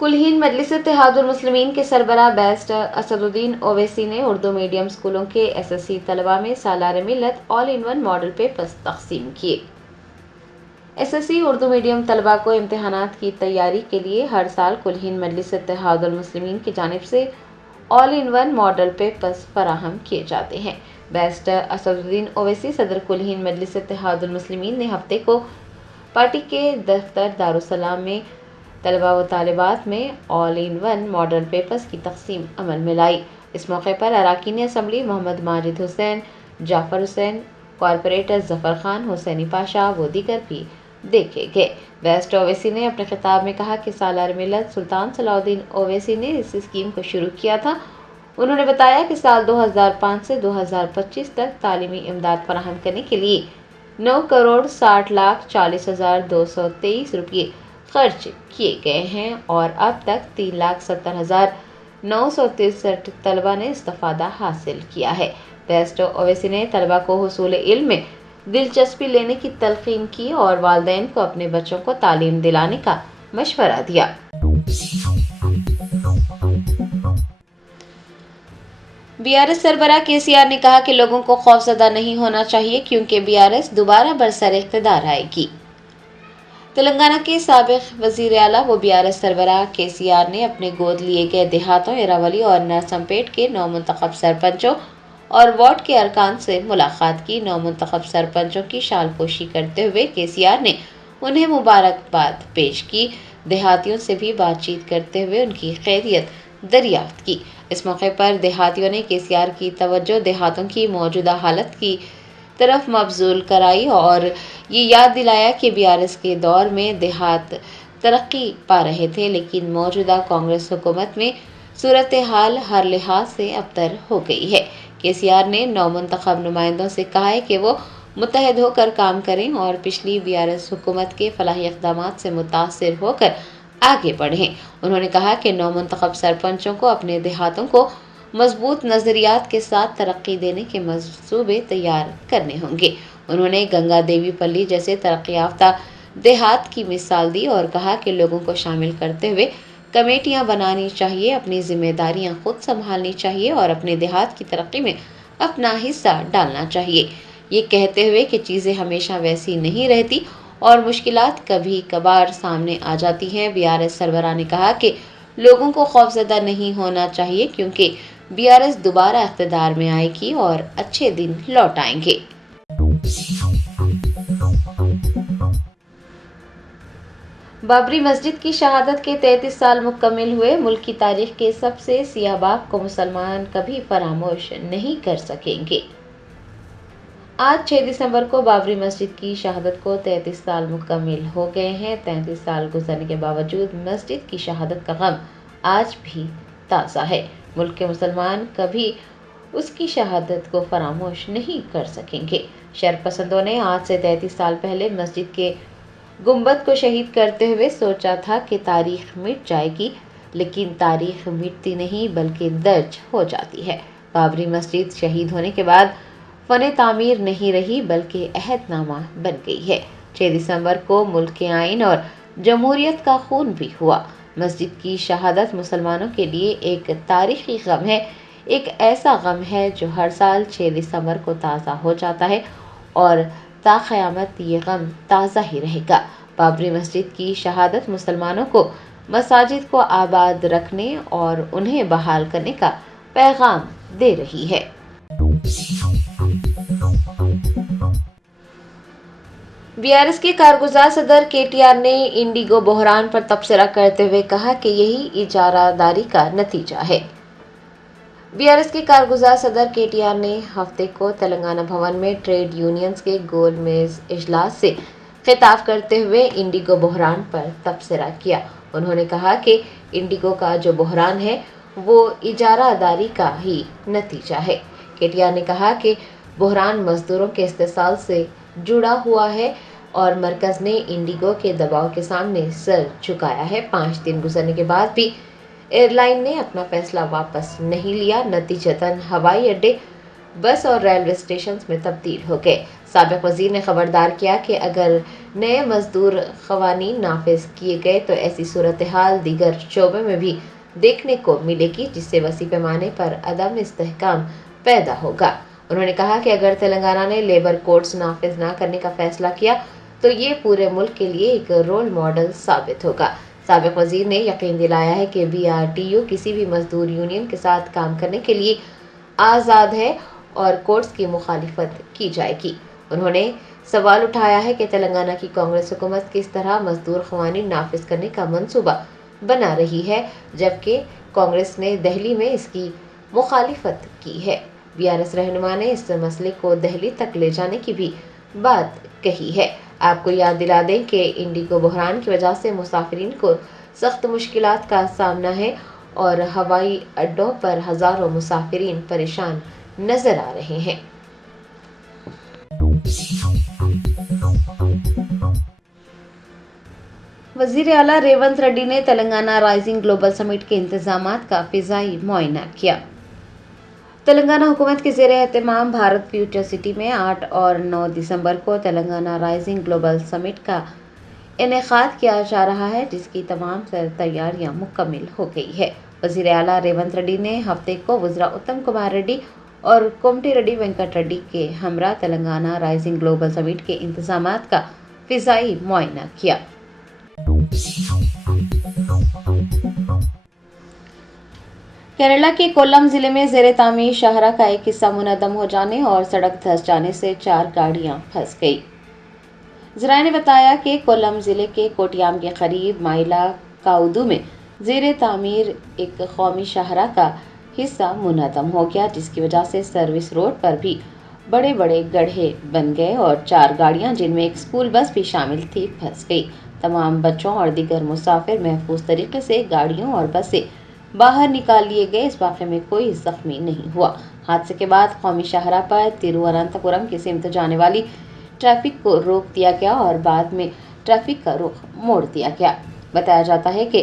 کل ہند مجلس اتحاد المسلمین کے سربراہ بیرسٹر اسدالدین اویسی نے اردو میڈیم اسکولوں کے SSC طلباء میں سالار ملت آل ان ون ماڈل پیپرز تقسیم کیے۔ SSC اردو میڈیم طلباء کو امتحانات کی تیاری کے لیے ہر سال کل ہند مجلس اتحاد المسلمین کی جانب سے آل ان ون ماڈل پیپرز فراہم کیے جاتے ہیں۔ بیرسٹر اسدالدین اویسی صدر کل ہند مجلس اتحاد المسلمین نے ہفتے کو پارٹی کے دفتر دارالسلام میں طلباء و طالبات میں آل ان ون ماڈل پیپرز کی تقسیم عمل میں لائی۔ اس موقع پر اراکین اسمبلی محمد ماجد حسین، جعفر حسین، کارپوریٹر ظفر خان، حسینی پاشا و دیگر بھی دیکھے گئے۔ بیرسٹر اویسی نے اپنے خطاب میں کہا کہ سالار ملت سلطان صلاح الدین اویسی نے اس اسکیم کو شروع کیا تھا۔ انہوں نے بتایا کہ سال 2005 سے 2025 تک تعلیمی امداد فراہم کرنے کے لیے 9,60,40,223 روپے خرچ کیے گئے ہیں اور اب تک 3,70,963 طلباء نے استفادہ حاصل کیا ہے۔ بیرسٹر اویسی نے طلباء کو حصول علم میں دلچسپی لینے کی تلقین کی اور والدین کو اپنے بچوں کو تعلیم دلانے کا مشورہ دیا۔ BRS سربراہ KCR نے کہا کہ لوگوں کو خوفزدہ نہیں ہونا چاہیے کیونکہ BRS دوبارہ برسر اقتدار آئے گی۔ تلنگانہ کے سابق وزیر اعلیٰ و BRS سربراہ KCR نے اپنے گود لیے گئے دیہاتوں ایراولی اور نرسمپیٹ کے نومنتخب سرپنچوں اور وارڈ کے ارکان سے ملاقات کی۔ نومنتخب سرپنچوں کی شال پوشی کرتے ہوئے KCR نے انہیں مبارکباد پیش کی۔ دیہاتیوں سے بھی بات چیت کرتے ہوئے ان کی خیریت دریافت کی۔ اس موقع پر دیہاتیوں نے KCR کی توجہ دیہاتوں کی موجودہ حالت کی طرف مبذول کرائی اور یہ یاد دلایا کہ BRS کے دور میں دیہات ترقی پا رہے تھے لیکن موجودہ کانگریس حکومت میں صورتحال ہر لحاظ سے ابتر ہو گئی ہے۔ KCR نے نومنتخب نمائندوں سے کہا ہے کہ وہ متحد ہو کر کام کریں اور پچھلی BRS حکومت کے فلاحی اقدامات سے متاثر ہو کر آگے بڑھیں۔ انہوں نے کہا کہ نومنتخب سرپنچوں کو اپنے دیہاتوں کو مضبوط نظریات کے ساتھ ترقی دینے کے منصوبے تیار کرنے ہوں گے۔ انہوں نے گنگا دیوی پلی جیسے ترقی یافتہ دیہات کی مثال دی اور کہا کہ لوگوں کو شامل کرتے ہوئے کمیٹیاں بنانی چاہیے، اپنی ذمہ داریاں خود سنبھالنی چاہیے اور اپنے دیہات کی ترقی میں اپنا حصہ ڈالنا چاہیے۔ یہ کہتے ہوئے کہ چیزیں ہمیشہ ویسی نہیں رہتی اور مشکلات کبھی کبھار سامنے آ جاتی ہیں، BRS سربراہ نے کہا کہ لوگوں کو خوفزدہ نہیں ہونا چاہیے کیونکہ BRS دوبارہ اقتدار میں آئے گی اور اچھے دن لوٹ آئیں گے۔ بابری مسجد کی شہادت کے 33 سال مکمل ہوئے۔ ملک کی تاریخ کے سب سے سیاہ باب کو مسلمان کبھی فراموش نہیں کر سکیں گے۔ آج 6 دسمبر کو بابری مسجد کی شہادت کو 33 سال مکمل ہو گئے ہیں۔ 33 سال گزرنے کے باوجود مسجد کی شہادت کا غم آج بھی تازہ ہے۔ ملک کے مسلمان کبھی اس کی شہادت کو فراموش نہیں کر سکیں گے۔ شر پسندوں نے آج سے 33 سال پہلے مسجد کے گنبد کو شہید کرتے ہوئے سوچا تھا کہ تاریخ مٹ جائے گی، لیکن تاریخ مٹتی نہیں بلکہ درج ہو جاتی ہے۔ بابری مسجد شہید ہونے کے بعد فن تعمیر نہیں رہی بلکہ عہد نامہ بن گئی ہے۔ 6 دسمبر کو ملک کے آئین اور جمہوریت کا خون بھی ہوا۔ مسجد کی شہادت مسلمانوں کے لیے ایک تاریخی غم ہے، ایک ایسا غم ہے جو ہر سال 6 دسمبر کو تازہ ہو جاتا ہے اور تا قیامت یہ غم تازہ ہی رہے گا۔ بابری مسجد کی شہادت مسلمانوں کو مساجد کو آباد رکھنے اور انہیں بحال کرنے کا پیغام دے رہی ہے۔ BRS کے کارگزار صدر KTR نے انڈیگو بحران پر تبصرہ کرتے ہوئے کہا کہ یہی اجارہ داری کا نتیجہ ہے۔ BRS کے کارگزار صدر KTR نے ہفتے کو تلنگانہ بھون میں ٹریڈ یونینز کے گول میز اجلاس سے خطاب کرتے ہوئے انڈیگو بحران پر تبصرہ کیا۔ انہوں نے کہا کہ انڈیگو کا جو بحران ہے وہ اجارہ داری کا ہی نتیجہ ہے۔ KTR نے کہا کہ بحران مزدوروں کے استحصال سے جڑا ہوا ہے اور مرکز نے انڈیگو کے دباؤ کے سامنے سر جھکایا ہے۔ 5 دن گزرنے کے بعد بھی ایئر لائن نے اپنا فیصلہ واپس نہیں لیا۔ نتیجتاً ہوائی اڈے بس اور ریلوے اسٹیشن میں تبدیل ہو گئے۔ سابق وزیر نے خبردار کیا کہ اگر نئے مزدور قوانین نافذ کیے گئے تو ایسی صورتحال دیگر شعبوں میں بھی دیکھنے کو ملے گی، جس سے وسیع پیمانے پر عدم استحکام پیدا ہوگا۔ انہوں نے کہا کہ اگر تلنگانہ نے لیبر کوڈز نافذ نہ کرنے کا فیصلہ کیا تو یہ پورے ملک کے لیے ایک رول ماڈل ثابت ہوگا۔ سابق وزیر نے یقین دلایا ہے کہ BRTU کسی بھی مزدور یونین کے ساتھ کام کرنے کے لیے آزاد ہے اور کوڈز کی مخالفت کی جائے گی۔ انہوں نے سوال اٹھایا ہے کہ تلنگانہ کی کانگریس حکومت کس طرح مزدور قوانین نافذ کرنے کا منصوبہ بنا رہی ہے، جبکہ کانگریس نے دہلی میں اس کی مخالفت کی ہے۔ BRS رہنما نے اس مسئلے کو دہلی تک لے جانے کی بھی بات کہی ہے۔ آپ کو یاد دلا دیں کہ انڈیگو بحران کی وجہ سے مسافرین کو سخت مشکلات کا سامنا ہے اور ہوائی اڈوں پر ہزاروں مسافرین پریشان نظر آ رہے ہیں۔ وزیر اعلیٰ ریونت ریڈی نے تلنگانہ رائزنگ گلوبل سمٹ کے انتظامات کا فضائی معائنہ کیا۔ تلنگانہ حکومت کے زیر اہتمام بھارت فیوچر سٹی میں 8 اور 9 دسمبر کو تلنگانہ رائزنگ گلوبل سمٹ کا انعقاد کیا جا رہا ہے، جس کی تمام تیاریاں مکمل ہو گئی ہے۔ وزیر اعلیٰ ریونت ریڈی نے ہفتے کو وزراء اتم کمار ریڈی اور کومٹی ریڈی وینکٹ ریڈی کے ہمراہ تلنگانہ رائزنگ گلوبل سمٹ کے انتظامات کا فضائی معائنہ کیا۔ کیرالہ کے کولم ضلع میں زیر تعمیر شاہراہ کا ایک حصہ منہدم ہو جانے اور سڑک دھنس جانے سے 4 گاڑیاں پھنس گئی۔ ذرائع نے بتایا کہ کولم ضلع کے کوٹیام کے قریب مائلا کاؤدو میں زیر تعمیر ایک قومی شاہراہ کا حصہ منہدم ہو گیا، جس کی وجہ سے سروس روڈ پر بھی بڑے بڑے گڑھے بن گئے اور 4 گاڑیاں، جن میں ایک اسکول بس بھی شامل تھی، پھنس گئی۔ تمام بچوں اور دیگر مسافر محفوظ طریقے سے گاڑیوں اور بس سے باہر نکال لیے گئے۔ اس واقعے میں کوئی زخمی نہیں ہوا۔ حادثے کے بعد قومی شاہراہ پر ترووننتپورم کی سمت جانے والی ٹریفک کو روک دیا گیا اور بعد میں ٹریفک کا رخ موڑ دیا گیا۔ بتایا جاتا ہے کہ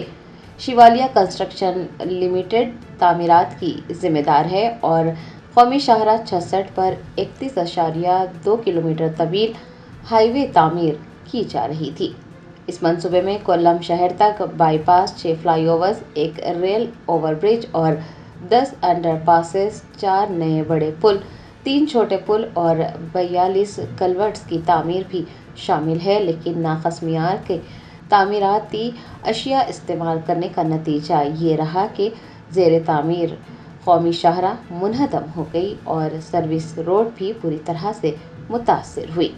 شیوالیہ کنسٹرکشن لمیٹڈ تعمیرات کی ذمہ دار ہے اور قومی شاہراہ 66 پر 31.2 کلومیٹر طویل ہائی وے تعمیر کی جا رہی تھی۔ اس منصوبے میں کولم شہر تک بائی پاس، 6 فلائی اوورز، ایک ریل اوور برج اور 10 انڈر پاسز، 4 نئے بڑے پل، 3 چھوٹے پل اور 42 کلورٹس کی تعمیر بھی شامل ہے، لیکن ناقص معیار کے تعمیراتی اشیاء استعمال کرنے کا نتیجہ یہ رہا کہ زیر تعمیر قومی شاہراہ منہدم ہو گئی اور سروس روڈ بھی پوری طرح سے متاثر ہوئی۔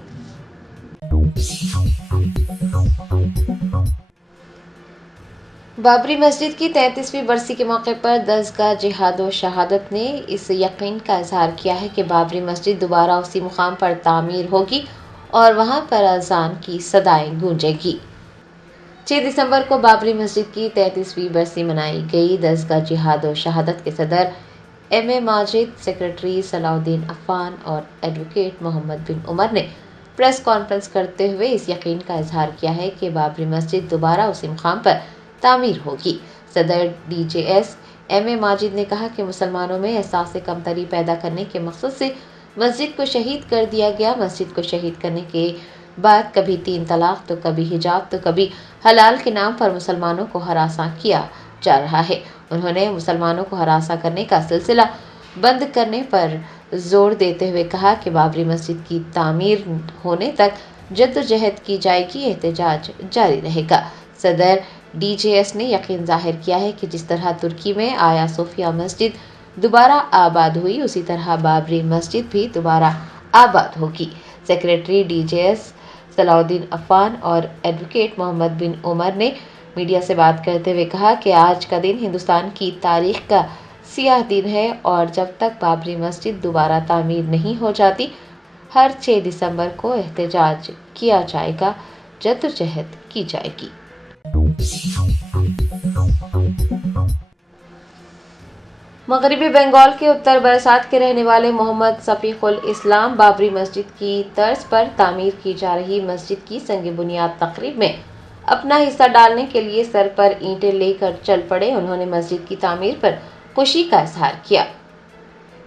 بابری مسجد کی 33ویں برسی کے موقع پر درسگاہ جہاد و شہادت نے اس یقین کا اظہار کیا ہے کہ بابری مسجد دوبارہ اسی مقام پر تعمیر ہوگی اور وہاں پر اذان کی صدائیں گونجے گی۔ 6 دسمبر کو بابری مسجد کی 33ویں برسی منائی گئی۔ درسگاہ جہاد و شہادت کے صدر ایم ماجد، سیکرٹری صلاح الدین عفان اور ایڈوکیٹ محمد بن عمر نے پریس کانفرنس کرتے ہوئے اس یقین کا اظہار کیا ہے کہ بابری مسجد دوبارہ اسی مقام پر تعمیر ہوگی۔ صدر DJS ایم ماجد نے کہا کہ مسلمانوں میں احساس کمتری پیدا کرنے کے مقصد سے مسجد کو شہید کر دیا گیا۔ مسجد کو شہید کرنے کے بعد کبھی 3 طلاق تو کبھی حجاب تو کبھی حلال کے نام پر مسلمانوں کو ہراساں کیا جا رہا ہے۔ انہوں نے مسلمانوں کو ہراساں کرنے کا سلسلہ بند کرنے پر زور دیتے ہوئے کہا کہ بابری مسجد کی تعمیر ہونے تک جدوجہد کی جائے گی، احتجاج جاری رہے گا۔ صدر DJS نے یقین ظاہر کیا ہے کہ جس طرح ترکی میں آیا صوفیہ مسجد دوبارہ آباد ہوئی، اسی طرح بابری مسجد بھی دوبارہ آباد ہوگی۔ سیکرٹری DJS صلاح الدین عفان اور ایڈوکیٹ محمد بن عمر نے میڈیا سے بات کرتے ہوئے کہا کہ آج کا دن ہندوستان کی تاریخ کا سیاہ دن ہے اور جب تک بابری مسجد دوبارہ تعمیر نہیں ہو جاتی، ہر 6 دسمبر کو احتجاج کیا جائے گا، جدوجہد کی جائے گی۔ مغربی بنگال کے اتر برسات کے رہنے والے محمد شفیق الاسلام بابری مسجد کی طرز پر تعمیر کی جا رہی مسجد کی سنگ بنیاد تقریب میں اپنا حصہ ڈالنے کے لیے سر پر اینٹیں لے کر چل پڑے۔ انہوں نے مسجد کی تعمیر پر خوشی کا اظہار کیا۔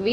V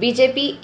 BJP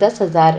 10,000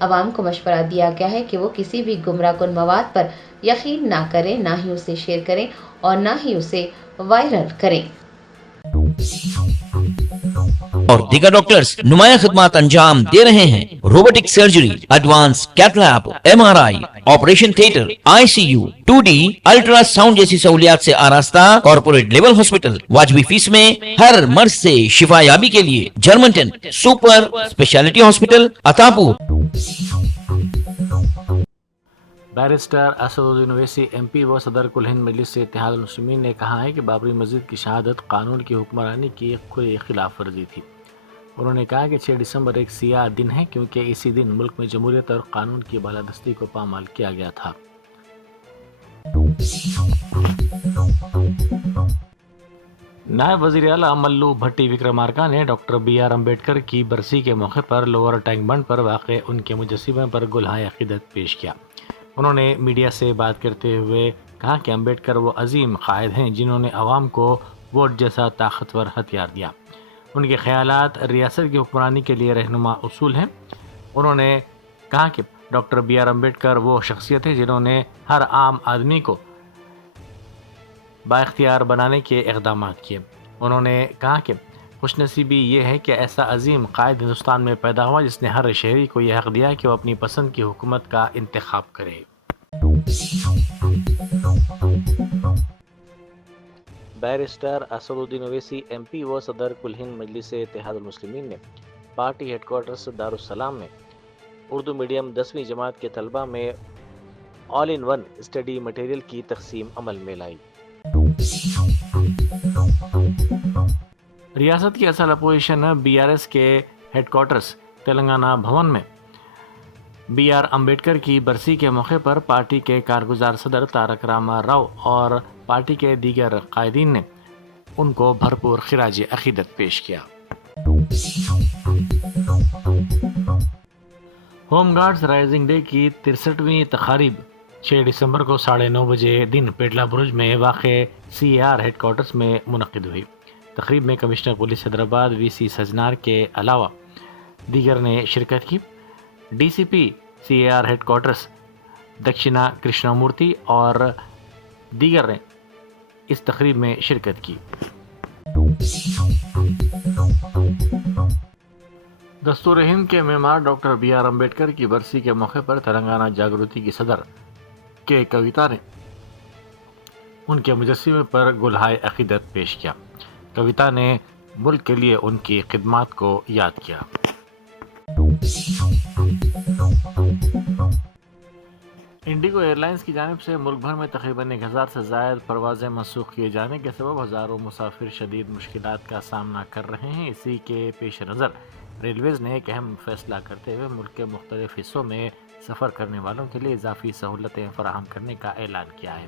عوام کو مشورہ دیا گیا ہے کہ وہ کسی بھی گمراہ کن مواد پر یقین نہ کریں، نہ ہی اسے شیئر کریں اور نہ ہی اسے وائرل کریں۔ اور دیگر ڈاکٹرز نمایاں خدمات انجام دے رہے ہیں۔ Robotic surgery, advance cath lab, MRI، operation theatre, ICU، 2D ultrasound جیسی سہولیات سے آراستہ کارپوریٹ لیول ہاسپٹل، واجبی فیس میں ہر مرض سے شفا یابی کے لیے Germanten super speciality hospital Attapur. Barrister Asaduddin Owaisi MP و صدر کل ہند مجلس اتحاد المسلمین نے کہا ہے کہ بابری مسجد کی شہادت قانون کی حکمرانی کی کھلی خلاف ورزی تھی۔ انہوں نے کہا کہ 6 دسمبر ایک سیاہ دن ہے کیونکہ اسی دن ملک میں جمہوریت اور قانون کی بالادستی کو پامال کیا گیا تھا۔ نائب وزیر اعلیٰ ملو بھٹی وکرمارکا نے ڈاکٹر BR امبیڈکر کی برسی کے موقع پر لوور ٹینک بنڈ پر واقع ان کے مجسمے پر گلہائے عقیدت پیش کیا۔ انہوں نے میڈیا سے بات کرتے ہوئے کہا کہ امبیڈکر وہ عظیم قائد ہیں جنہوں نے عوام کو ووٹ جیسا طاقتور ہتھیار دیا۔ ان کے خیالات ریاست کی حکمرانی کے لیے رہنما اصول ہیں۔ انہوں نے کہا کہ ڈاکٹر BR امبیڈکر وہ شخصیت ہے جنہوں نے ہر عام آدمی کو بااختیار بنانے کے اقدامات کیے۔ انہوں نے کہا کہ خوش نصیبی یہ ہے کہ ایسا عظیم قائد ہندوستان میں پیدا ہوا جس نے ہر شہری کو یہ حق دیا کہ وہ اپنی پسند کی حکومت کا انتخاب کرے۔ Barrister Asaduddin Owaisi MP و صدر کل ہند مجلس اتحاد المسلمین نے پارٹی ہیڈ کوارٹرز دارالسلام میں اردو میڈیم 10ویں جماعت کے طلبہ میں آل ان ون اسٹڈی مٹیریل کی تقسیم عمل میں لائی۔ ریاست کی اصل اپوزیشن BRS کے ہیڈ کوارٹرز تلنگانہ بھون میں BR امبیڈکر کی برسی کے موقع پر پارٹی کے کارگزار صدر تارک راما راؤ اور پارٹی کے دیگر قائدین نے ان کو بھرپور خراج عقیدت پیش کیا۔ ہوم گارڈز رائزنگ ڈے کی 63ویں تقاریب 6 دسمبر کو 9:30 بجے دن پیٹلا برج میں واقع CAR ہیڈ کوارٹرز میں منعقد ہوئی۔ تقریب میں commissioner police Hyderabad VC Sajjanar کے علاوہ دیگر نے شرکت کی۔ DCP CAR headquarters Dakshina Krishna Murthy اور دیگر نے اس تقریب میں شرکت کی۔ دستور ہند کے معمار ڈاکٹر BR امبیڈکر کی برسی کے موقع پر تلنگانہ جاگرتی کی صدر کے کویتا نے ان کے مجسمے پر گلہائے عقیدت پیش کیا۔ کویتا نے ملک کے لیے ان کی خدمات کو یاد کیا۔ انڈیگو ایئر لائنز کی جانب سے ملک بھر میں تقریباً 1000 سے زائد پروازیں منسوخ کیے جانے کے سبب ہزاروں مسافر شدید مشکلات کا سامنا کر رہے ہیں۔ اسی کے پیش نظر ریلویز نے ایک اہم فیصلہ کرتے ہوئے ملک کے مختلف حصوں میں سفر کرنے والوں کے لیے اضافی سہولتیں فراہم کرنے کا اعلان کیا ہے۔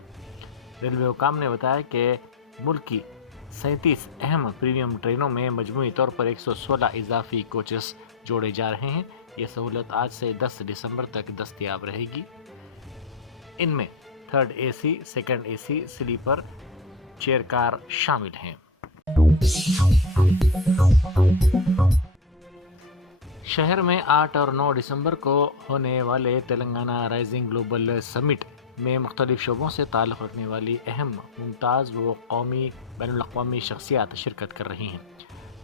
ریلوے حکام نے بتایا کہ ملک کی 37 اہم پریمیم ٹرینوں میں مجموعی طور پر 116 اضافی کوچز جوڑے جا رہے ہیں۔ یہ سہولت آج سے 10 دسمبر تک دستیاب رہے گی۔ ان میں 3rd AC، 2nd AC، sleeper, chair car شامل ہیں۔ شہر میں 8 اور 9 دسمبر کو ہونے والے تلنگانہ رائزنگ گلوبل سمٹ میں مختلف شعبوں سے تعلق رکھنے والی اہم ممتاز و قومی بین الاقوامی شخصیات شرکت کر رہی ہیں۔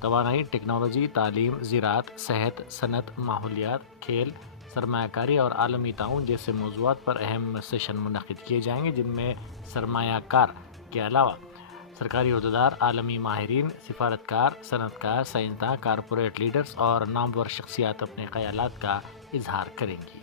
توانائی، ٹیکنالوجی، تعلیم، زراعت، صحت، صنعت، ماحولیات، کھیل، سرمایہ کاری اور عالمی تعاون جیسے موضوعات پر اہم سیشن منعقد کیے جائیں گے، جن میں سرمایہ کار کے علاوہ سرکاری عہدیدار، عالمی ماہرین، سفارتکار، صنعت کار، سائنسداں، کارپوریٹ لیڈرز اور نامور شخصیات اپنے خیالات کا اظہار کریں گی۔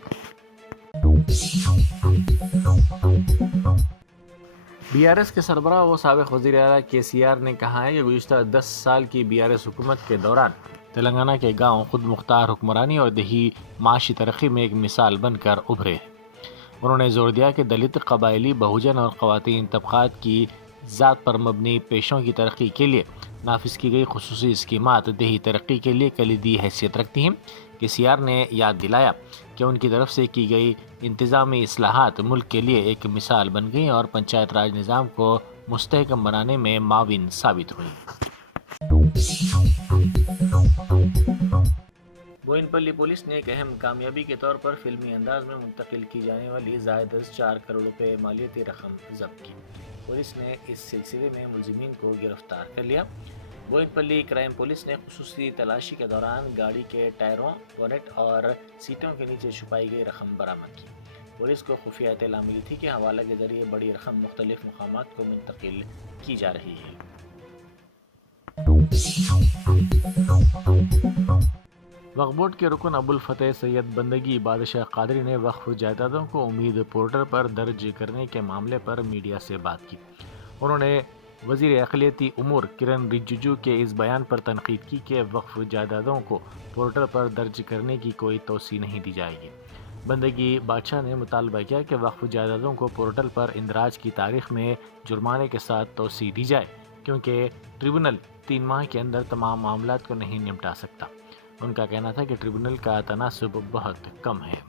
BRS کے سربراہ و سابق وزیر اعلیٰ KCR نے کہا ہے کہ گزشتہ 10 سال کی BRS حکومت کے دوران تلنگانہ کے گاؤں خود مختار حکمرانی اور دیہی معاشی ترقی میں ایک مثال بن کر ابھرے ہیں۔ انہوں نے زور دیا کہ دلت، قبائلی، بہوجن اور خواتین طبقات کی ذات پر مبنی پیشوں کی ترقی کے لیے نافذ کی گئی خصوصی اسکیمات دیہی ترقی کے لیے کلیدی حیثیت رکھتی ہیں۔ KCR نے یاد دلایا کہ ان کی طرف سے کی گئی انتظامی اصلاحات ملک کے لیے ایک مثال بن گئی اور پنچایت راج نظام کو مستحکم بنانے میں معاون ثابت ہوئی۔ بوئنپلی پولیس نے ایک اہم کامیابی کے طور پر فلمی انداز میں منتقل کی جانے والی زائد از 4 کروڑ روپے مالیتی رقم ضبط کی۔ پولیس نے اس سلسلے میں ملزمین کو گرفتار کر لیا۔ بوئنپلی کرائم پولیس نے خصوصی تلاشی کے دوران گاڑی کے ٹائروں، بونٹ اور سیٹوں کے نیچے چھپائی گئی رقم برآمد کی۔ پولیس کو خفیہ اطلاع ملی تھی کہ حوالہ کے ذریعے بڑی رقم مختلف مقامات کو منتقل کی جا رہی ہے۔ وقف بورڈ کے رکن ابوالفتح سید بندگی بادشاہ قادری نے وقف جائیدادوں کو امید پورٹل پر درج کرنے کے معاملے پر میڈیا سے بات کی۔ انہوں نے وزیر اقلیتی امور کرن رجیجو کے اس بیان پر تنقید کی کہ وقف جائیدادوں کو پورٹل پر درج کرنے کی کوئی توسیع نہیں دی جائے گی۔ بندگی بادشاہ نے مطالبہ کیا کہ وقف جائیدادوں کو پورٹل پر اندراج کی تاریخ میں جرمانے کے ساتھ توسیع دی جائے، کیونکہ ٹریبونل 3 ماہ کے اندر تمام معاملات کو نہیں نمٹا سکتا۔ ان کا کہنا تھا کہ ٹریبونل کا تناسب بہت کم ہے۔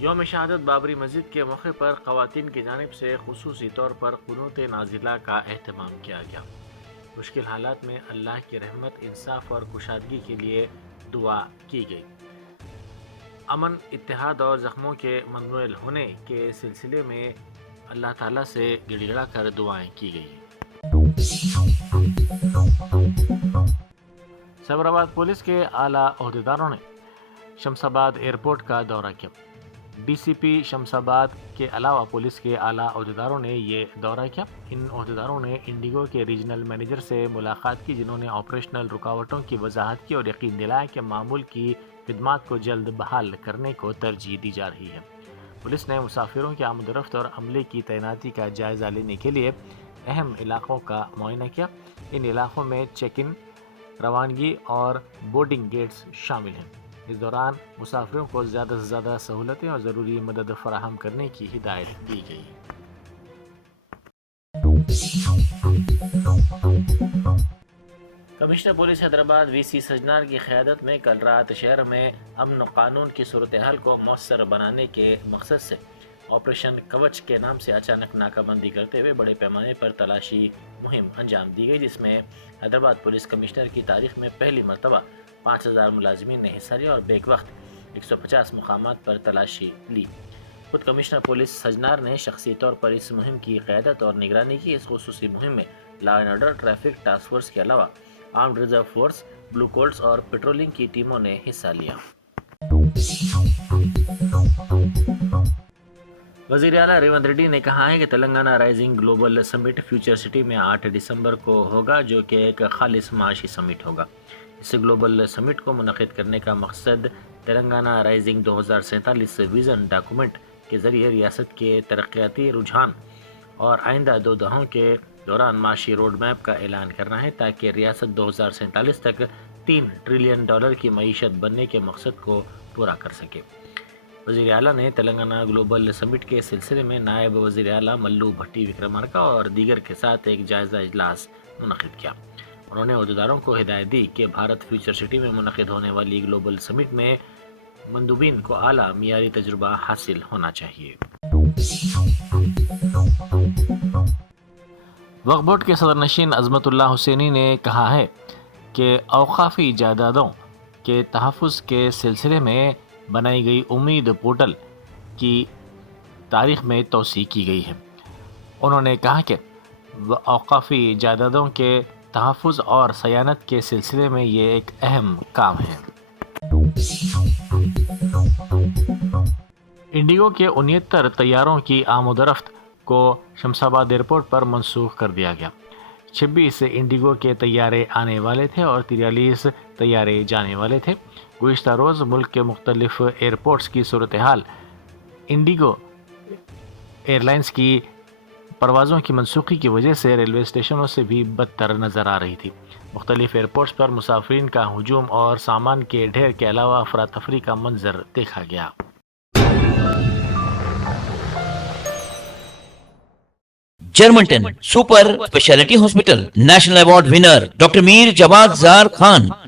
یوم شہادت بابری مسجد کے موقع پر خواتین کی جانب سے خصوصی طور پر قنوت نازلہ کا اہتمام کیا گیا۔ مشکل حالات میں اللہ کی رحمت، انصاف اور کشادگی کے لیے دعا کی گئی۔ امن، اتحاد اور زخموں کے منمول ہونے کے سلسلے میں اللہ تعالیٰ سے گڑ گڑا کر دعائیں کی گئی۔ سیبرآباد پولیس کے اعلیٰ عہدیداروں نے شمس آباد ایئرپورٹ کا دورہ کیا۔ ڈی سی پی شمس آباد کے علاوہ پولیس کے اعلیٰ عہدیداروں نے یہ دورہ کیا۔ ان عہدیداروں نے انڈیگو کے ریجنل مینیجر سے ملاقات کی، جنہوں نے آپریشنل رکاوٹوں کی وضاحت کی اور یقین دلایا کہ معمول کی خدمات کو جلد بحال کرنے کو ترجیح دی جا رہی ہے۔ پولیس نے مسافروں کی آمد و رفت اور عملے کی تعیناتی کا جائزہ لینے کے لیے اہم علاقوں کا معائنہ کیا۔ ان علاقوں میں چیک ان، روانگی اور بورڈنگ گیٹس شامل ہیں۔ اس دوران مسافروں کو زیادہ سے زیادہ سہولتیں اور ضروری مدد فراہم کرنے کی ہدایت دی گئی۔ کمشنر پولیس حیدرآباد وی سی سجنار کی قیادت میں کل رات شہر میں امن و قانون کی صورتحال کو مؤثر بنانے کے مقصد سے آپریشن کوچ کے نام سے اچانک ناکہ بندی کرتے ہوئے بڑے پیمانے پر تلاشی مہم انجام دی گئی، جس میں حیدرآباد پولیس کمشنر کی تاریخ میں پہلی مرتبہ 5000 ملازمین نے حصہ لیا اور بیک وقت 150 مقامات پر تلاشی لی۔ خود کمشنر پولیس سجنار نے شخصی طور پر اس مہم کی قیادت اور نگرانی کی۔ اس خصوصی مہم میں law and order, traffic task force کے علاوہ آرمڈ ریزرو فورس، بلو کوڈز اور پیٹرولنگ کی ٹیموں نے حصہ لیا۔ وزیر اعلیٰ ریونت ریڈی نے کہا ہے کہ تلنگانہ رائزنگ گلوبل سمٹ فیوچر سٹی میں 8 دسمبر کو ہوگا، جو کہ ایک خالص معاشی سمٹ ہوگا۔ اس گلوبل سمٹ کو منعقد کرنے کا مقصد تلنگانہ رائزنگ 2047 ویژن ڈاکومنٹ کے ذریعے ریاست کے ترقیاتی رجحان اور آئندہ 2 دہائیوں کے دوران معاشی روڈ میپ کا اعلان کرنا ہے، تاکہ ریاست 2047 تک $3 ٹریلین کی معیشت بننے کے مقصد کو پورا کر سکے۔ وزیر اعلیٰ نے تلنگانہ گلوبل سمٹ کے سلسلے میں نائب وزیر اعلیٰ ملو بھٹی وکرمارکا اور دیگر کے ساتھ ایک جائزہ اجلاس منعقد کیا۔ انہوں نے عہدیداروں کو ہدایت دی کہ بھارت فیوچر سٹی میں منعقد ہونے والی گلوبل سمٹ میں مندوبین کو اعلیٰ معیاری تجربہ حاصل ہونا چاہیے۔ وقف بورڈ کے صدر نشین عظمت اللہ حسینی نے کہا ہے کہ اوقافی جائیدادوں کے تحفظ کے سلسلے میں بنائی گئی امید پورٹل کی تاریخ میں توسیع کی گئی ہے۔ انہوں نے کہا کہ اوقافی جائیدادوں کے تحفظ اور صیانت کے سلسلے میں یہ ایک اہم کام ہے۔ انڈیگو کے 69 طیاروں کی آمد و رفت کو شمس آباد ایئرپورٹ پر منسوخ کر دیا گیا۔ 26 انڈیگو کے طیارے آنے والے تھے اور 43 طیارے جانے والے تھے۔ گزشتہ روز ملک کے مختلف ایئرپورٹس کی صورتحال انڈیگو ایئر لائنز کی پروازوں کی منسوخی کی وجہ سے ریلوے اسٹیشنوں سے بھی بدتر نظر آ رہی تھی۔ مختلف ایئرپورٹس پر مسافرین کا ہجوم اور سامان کے ڈھیر کے علاوہ افراتفری کا منظر دیکھا گیا۔ Germanten super speciality hospital national award winner doctor Mir Jawad Zar Khan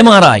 MRI,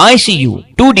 ICU, 2D